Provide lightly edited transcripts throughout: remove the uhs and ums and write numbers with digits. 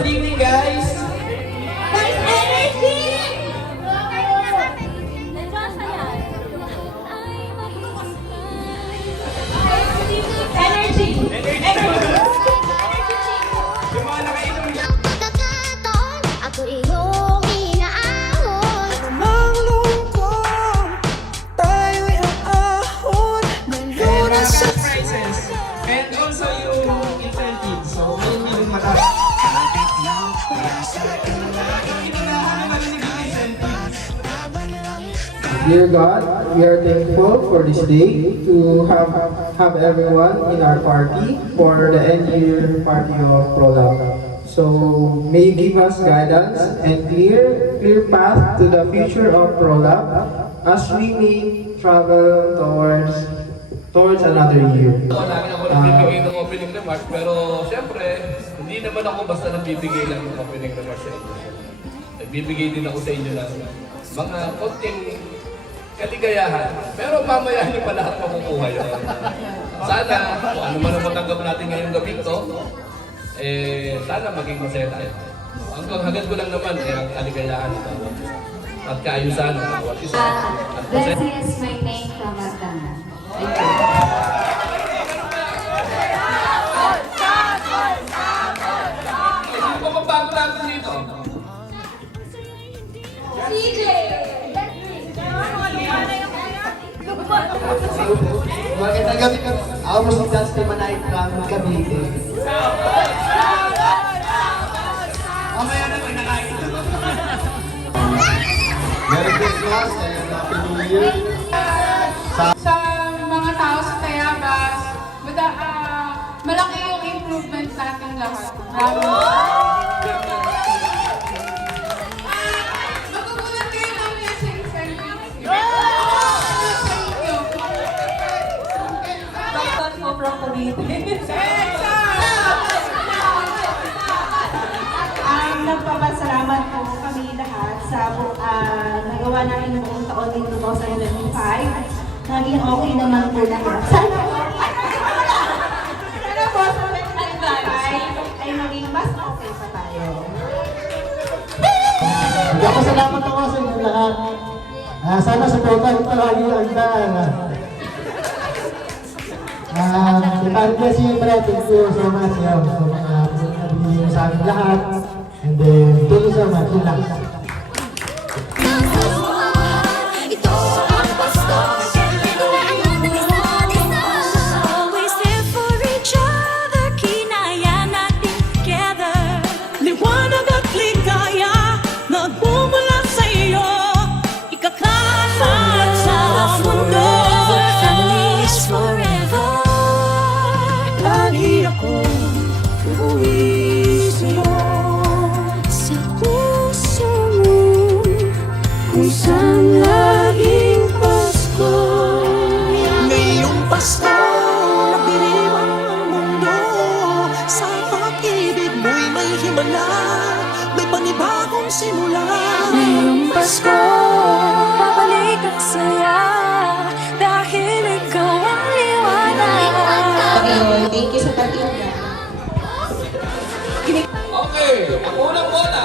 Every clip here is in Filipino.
Good evening, guys. Guys, energy! Energy! Yung mga nakainom niya. Pagkakataon, ako iyong inaahon. Mang lungkot, tayo'y aahon. Ngayon And sa prizes. And also yung incentives. So, may hindi mataas. Dear God, we are thankful for this day to have everyone in our party for the end year party of ProLab. So may you give us guidance and clear path to the future of ProLab as we may travel towards another year. Lagi ako nagbibigay ng opening remarks, pero siyempre, hindi naman ako basta nagbibigay lang ng opening remarks sa inyo. Nagbibigay din ako sa inyo ng mga konting kaligayahan. Pero mamaya niyo pa lahat makukuha yun. Sana, kung ano man ang matanggap natin ngayong gabi to, sana maging masaya tayo. Ang hagad ko lang naman ang kaligayahan ito. At kaayusan ng bawat isa. At masaya. This is my name from Magdana. Thank you. Sino pa magbago natin dito? CJ! Magandang gabi ka. Ako si Justin Manay from Cavite. Mamaya na pinakain. Merry Christmas and Happy New Year. Sa mga tao sa Tayabas, malaki yung improvement natin lahat. Magugulat kayo namin sa incentive. From Cavite. Nagpapasalamat po kami lahat sa nagawa namin noong taon din 2025. Naging okay naman po lahat. Sana po sa 2025 ay maging mas okay pa tayo. Nagpapasalamat ako sa inyo lahat. Sana supportan ito lagi ang daan. God bless you, brother. Thank you so much. So, nabigyan mo sa akin lahat. And then, thank you so much. Yun lang. Ito ang pasto. Always there for each other, kinaya natin together. Liwanag at ligaya, nagmumula sa iyo, ikakalat sa mundo. Family is forever. Lagi akong uuwi sa'yo, Sa puso mo, kung saan laging Pasko. Ngayong Pasko, nagdiriwang ang mundo. Sa pag-ibig mo'y may himala, may panibagong simula. ngayong Pasko, babalik ang saya, dahil ikaw ang liwanag. Thank you sa pag-ibig. Okay, ang unang bola.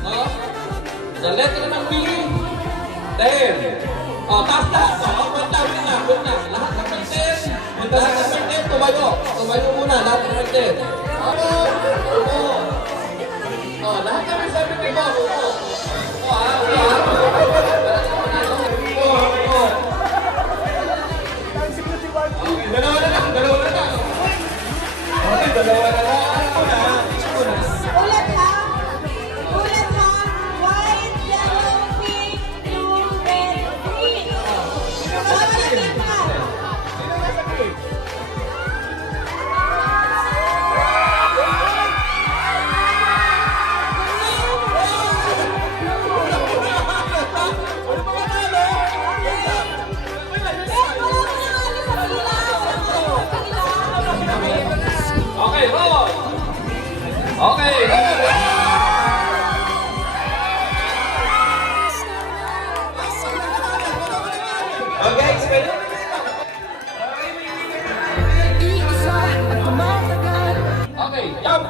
No? Sa letra ng B, 10. Taas. Good na. Lahat ng 10. Lahat ng 10, tumayo. Tumayo muna, lahat ng 10. Lahat ng 70 mo. Dalawa na lang. Okay, dalawa na lang. Ulat ha! White, yellow, pink, blue, red, green. Wala na lang ha! Okay, roll! Okay, okay, spell. Okay, jump.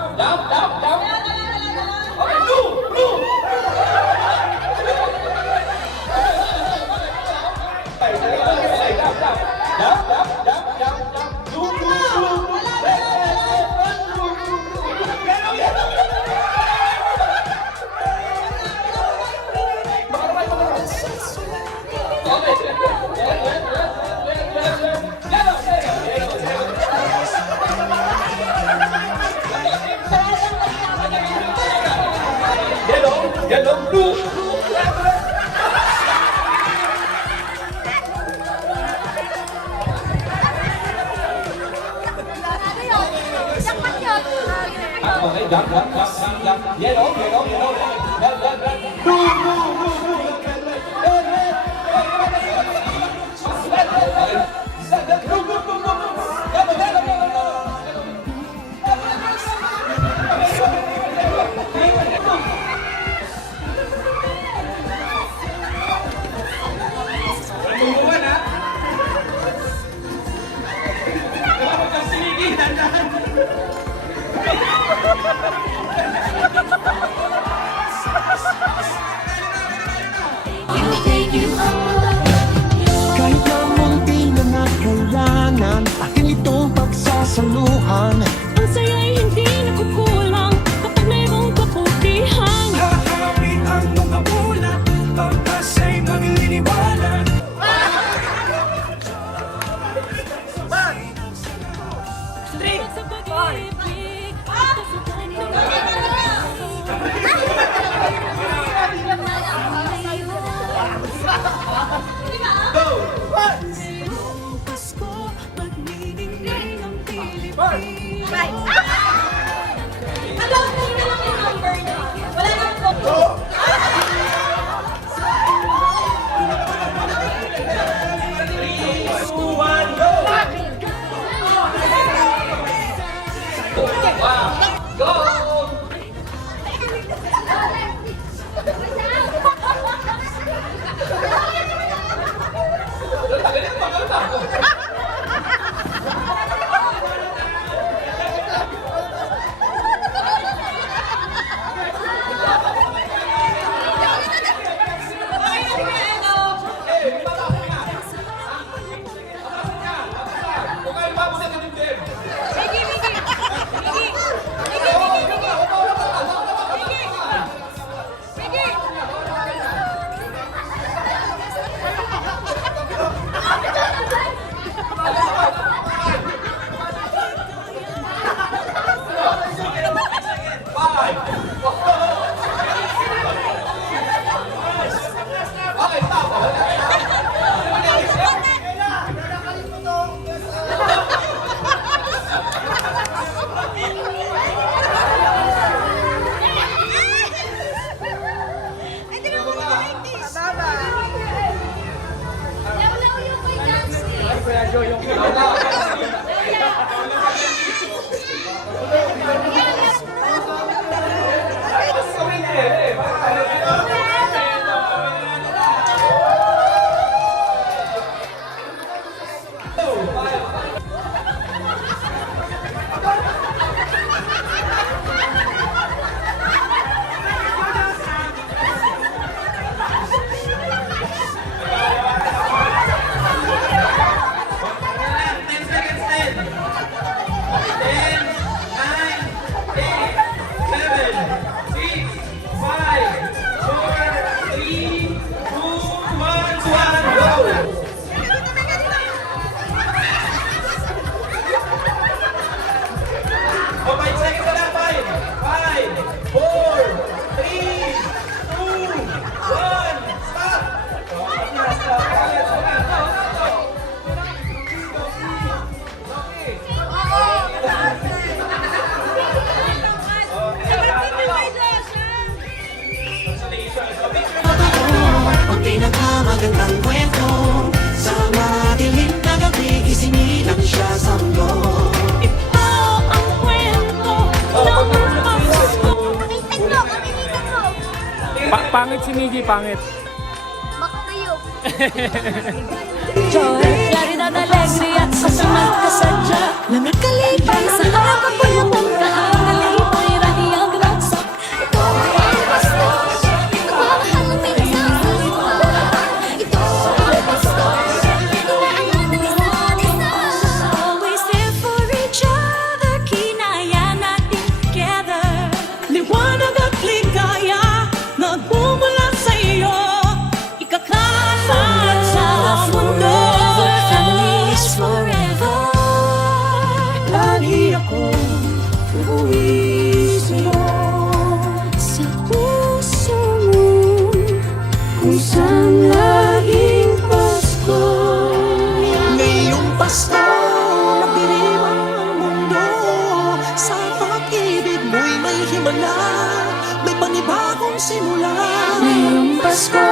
Yellow. Red. Tungguan ha? Huwag kang sinigi, dandahan. Kahit na munti na nakailangan, akin itong pagsasaluhan. Ang saya'y hindi nakukulang kapag mayroong kabutihan. Haharapin ang mga bulat, pagkas ay magliliwanag. Sa pag-ibig, kasubukan Pasko, magniningning ang Pilipinas. Alam mo na lang yung number na. Wala nang go. Ang pinakamagandang kwento sa madilim na gabi, isinilang siya sa mundo. Ito ang kwento ng Pasko. Pangit si Miggy, pangit. Joy, claridad, alegría, sa sunod ka sadya. Lamig kalipay sa harapan mo yung mangga. Ang kalipay, radiyang ginagsak. Ito ang Pasko. Nagmamahal ng pinagsasaluhan. Ito ang Pasko. Inaalala ng isa't isa. Always there for each other. Kinaya natin together. Liwanag at ligaya, nagmumula sa iyo. Ikakalat sa mundo. Family is forever. Lagi akong uuwi simula. Ngayong Pasko,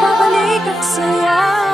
babalik at saya.